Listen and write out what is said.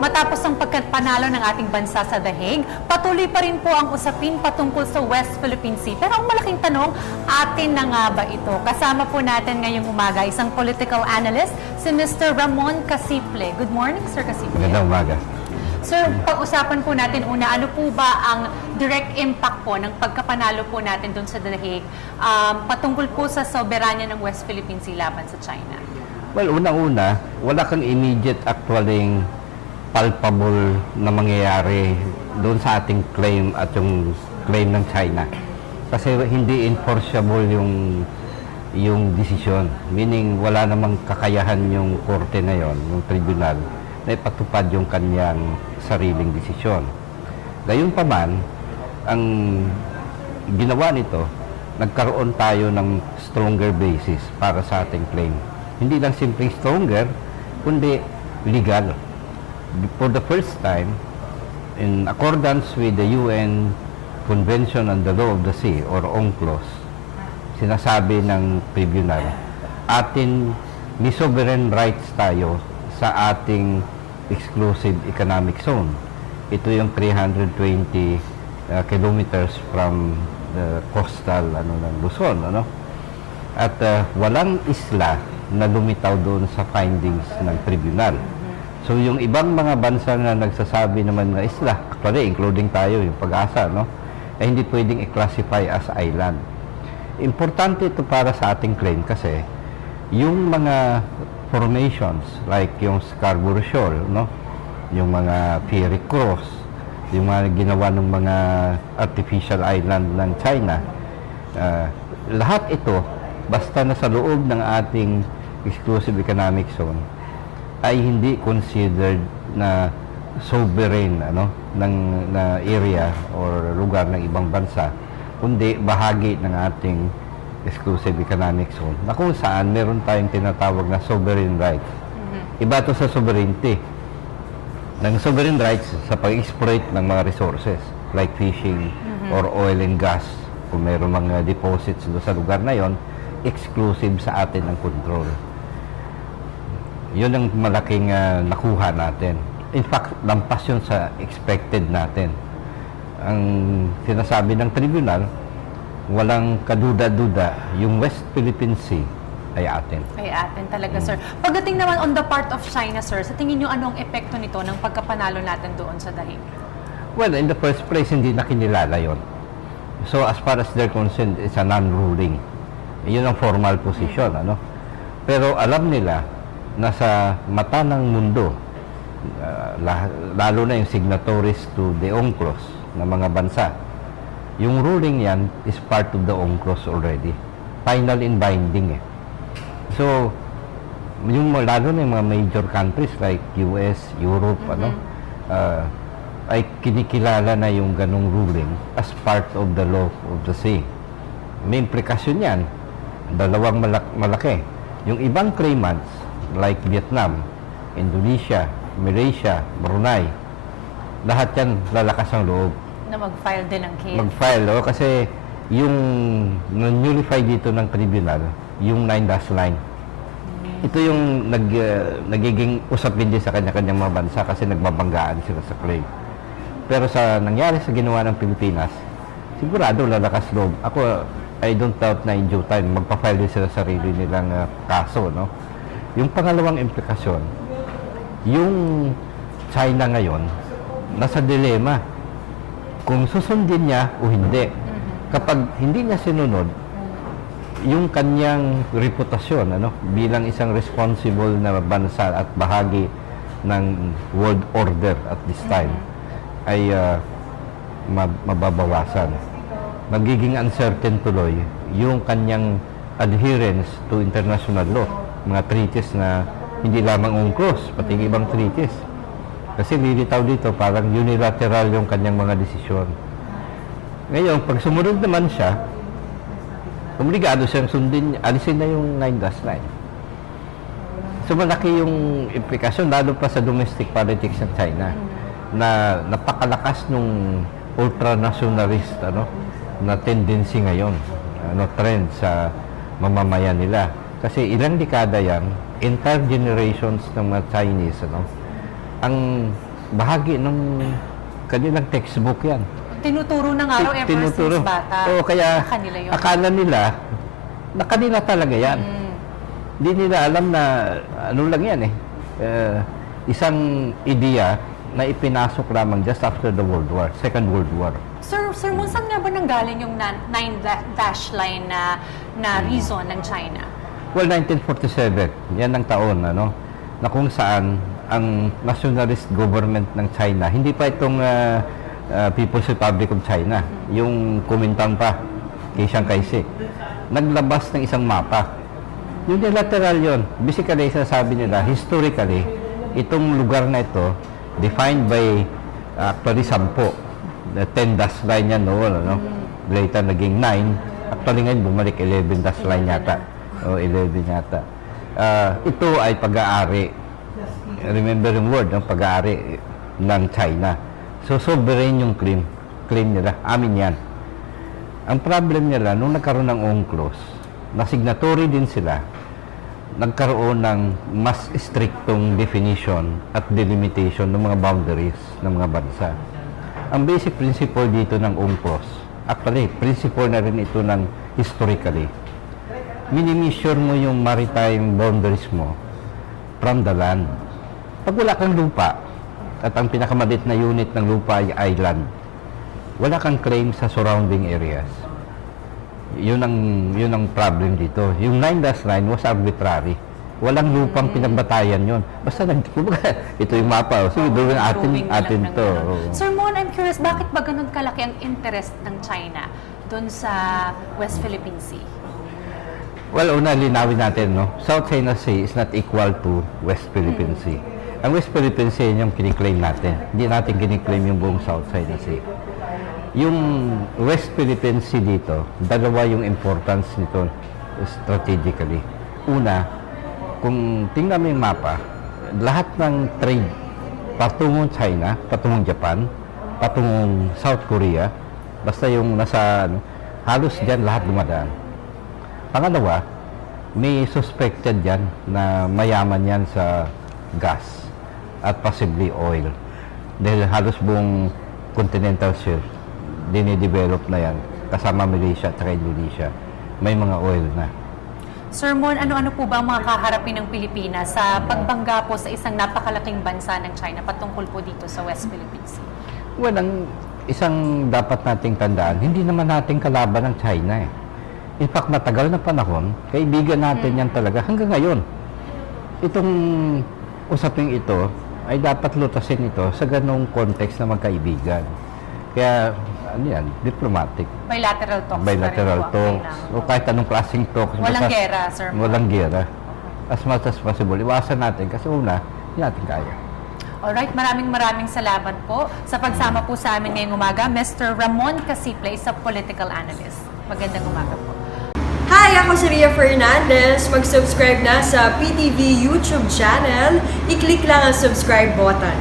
Matapos ang pagkapanalo ng ating bansa sa The Hague, patuloy pa rin po ang usapin patungkol sa West Philippine Sea. Pero ang malaking tanong, atin na nga ba ito? Kasama po natin ngayong umaga isang political analyst, si Mr. Ramon Casiple. Good morning, Sir Casiple. Magandang umaga. Sir, pag-usapan po natin una, ano po ba ang direct impact po ng pagkapanalo po natin dun sa The Hague patungkol po sa soberanya ng West Philippine Sea laban sa China? Well, unang-una, wala kang immediate actually palpable na mangyayari doon sa ating claim at yung claim ng China. Kasi hindi enforceable yung desisyon. Meaning, wala namang kakayahan yung korte na yon, yung tribunal, na ipatupad yung kanyang sariling desisyon. Gayunpaman, ang ginawa nito, nagkaroon tayo ng stronger basis para sa ating claim. Hindi lang simpleng stronger, kundi legal. For the first time, in accordance with the UN Convention on the Law of the Sea, or UNCLOS, sinasabi ng tribunal, may sovereign rights tayo sa ating exclusive economic zone. Ito yung 320 kilometers from the coastal ng Luzon, At walang isla na lumitaw doon sa findings ng tribunal. So yung ibang mga bansa na nagsasabi naman na isla, actually including tayo, yung Pag-asa, eh hindi pwedeng i-classify as island. Importante ito para sa ating claim kasi yung mga formations like yung Scarborough Shoal, yung mga Fiery Cross, yung mga ginawa ng mga artificial island ng China, lahat ito basta na sa loob ng ating exclusive economic zone ay hindi considered na sovereign na area or lugar ng ibang bansa, kundi bahagi ng ating exclusive economic zone na kung saan meron tayong tinatawag na sovereign rights. Iba to sa sovereignty. Ng sovereign rights sa pag-exploit ng mga resources like fishing or oil and gas. Kung meron mga deposits doon sa lugar na yon, exclusive sa atin ang control. Yun ang malaking nakuha natin. In fact, lampas yun sa expected natin. Ang sinasabi ng tribunal, walang kaduda-duda, yung West Philippine Sea ay atin. Ay atin talaga, sir. Pagdating naman on the part of China, sir, sa tingin nyo anong epekto nito ng pagkapanalo natin doon sa The Hague? Well, in the first place, hindi na kinilala yun. So, as far as they're concerned, it's a non-ruling. Yun ang formal position, Pero alam nila, nasa mata ng mundo, lalo na yung signatories to the UNCLOS na mga bansa, yung ruling yan is part of the UNCLOS already. Final and binding So, yung lalo na yung mga major countries like US, Europe, ay kinikilala na yung ganong ruling as part of the law of the sea. May implikasyon yan, dalawang malaki. Yung ibang claimants, like Vietnam, Indonesia, Malaysia, Brunei, lahat yan lalakas ang loob. Na mag-file din ng case? Mag-file, kasi yung nullify dito ng tribunal, yung 9-line. Ito yung nagiging usapin din sa kanya-kanyang mga bansa kasi nagbabanggaan sila sa claim. Pero sa nangyari sa ginawa ng Pilipinas, sigurado lalakas loob. Ako, I don't doubt na in due time, magpa-file din sila sarili nilang kaso, Yung pangalawang implikasyon, yung China ngayon, nasa dilema kung susundin niya o hindi. Kapag hindi niya sinunod, yung kanyang reputasyon bilang isang responsible na bansa at bahagi ng world order at this time ay mababawasan. Magiging uncertain tuloy yung kanyang adherence to international law, mga treaties na hindi lamang UNCLOS, pati ibang treaties. Kasi lilitaw dito, parang unilateral yung kanyang mga desisyon. Ngayon, pag sumunod naman siya, obligado siyang sundin, alisin na yung 9-line. So malaki yung implikasyon, lalo pa sa domestic politics ng China, na napakalakas nung ultranationalist na tendency ngayon, trend sa mamamayan nila. Kasi ilang dekada yan, entire generations ng mga Chinese, ang bahagi ng kanilang textbook yan. Tinuturo ng araw ever Tinuturo. since bata. Oo, kaya Sa kanila yun. akala nila na kanila talaga yan. Hindi nila alam na ano lang yan eh. Isang ideya na ipinasok lamang just after the World War, Second World War. Sir Moon, saan nga ba nanggaling yung 9-dash line na reason ng China? Well, 1947, yan ang taon, ano, na kung saan ang nationalist government ng China, hindi pa itong People's Republic of China, yung Kuomintang pa, kay Chiang Kai-shek, naglabas ng isang mapa. Unilateral yun. Basically, sasabi nila, historically, itong lugar na ito, defined by actually 10. The 10 dash line yan noon, ano? Later naging 9. Actually ngayon bumalik 11 dash line yata. O 11 yata. Ito ay pag-aari. Remember yung word, ang pag-aari ng China. So sovereign yung claim nila. Amin yan. Ang problem nila, nung nagkaroon ng UNCLOS, na signatory din sila, nagkaroon ng mas strictong definition at delimitation ng mga boundaries ng mga bansa. Ang basic principle dito ng UNCLOS, actually, principle na rin ito ng historically, minimeasure mo yung maritime boundaries mo from the land. Pag wala kang lupa, at ang pinakamaliit na unit ng lupa ay island, wala kang claim sa surrounding areas. Yun ang problem dito. Yung 9-dash line was arbitrary. Walang lupang pinagbatayan yun. Basta ito yung mapa. Sige, doon atin to. Sir Mon, I'm curious, bakit ba ganun kalaki ang interest ng China doon sa West Philippine Sea? Well, una, linawin natin, no? South China Sea is not equal to West Philippine Sea. Ang West Philippine Sea, yung kiniklaim natin. Hindi natin kiniklaim yung buong South China Sea. Yung West Philippine Sea dito, dalawa yung importance nito strategically. Una, kung tingnan mo yung mapa, lahat ng trade patungong China, patungong Japan, patungong South Korea, basta yung nasa, halos dyan lahat dumadaan. Pangalawa, may suspected dyan na mayaman yan sa gas at possibly oil. Dahil halos buong continental shelf, dinidevelop na yan, kasama Malaysia at Indonesia. May mga oil na. Sir Mon, ano-ano po ba ang mga kaharapin ng Pilipinas sa pagbangga po sa isang napakalaking bansa ng China patungkol po dito sa West Philippine Sea? Well, ang isang dapat nating tandaan, hindi naman nating kalaban ng China eh. In fact, matagal na panahon, kaibigan natin yan talaga hanggang ngayon. Itong usaping ito ay dapat lutasin ito sa ganong context na magkaibigan. Kaya, ano yan, diplomatic. Bilateral talks. Bilateral talks. O kahit anong klaseng talks. Walang basta gera, Sir Mon. Walang gera. As much as possible. Iwasan natin kasi una, hindi natin kaya. Alright, maraming salamat po sa pagsama po sa amin ngayong umaga. Mr. Ramon Casiple, isa political analyst. Magandang umaga po. Hi, ako si Ria Fernandez. Mag-subscribe na sa PTV YouTube channel. I-click lang ang subscribe button.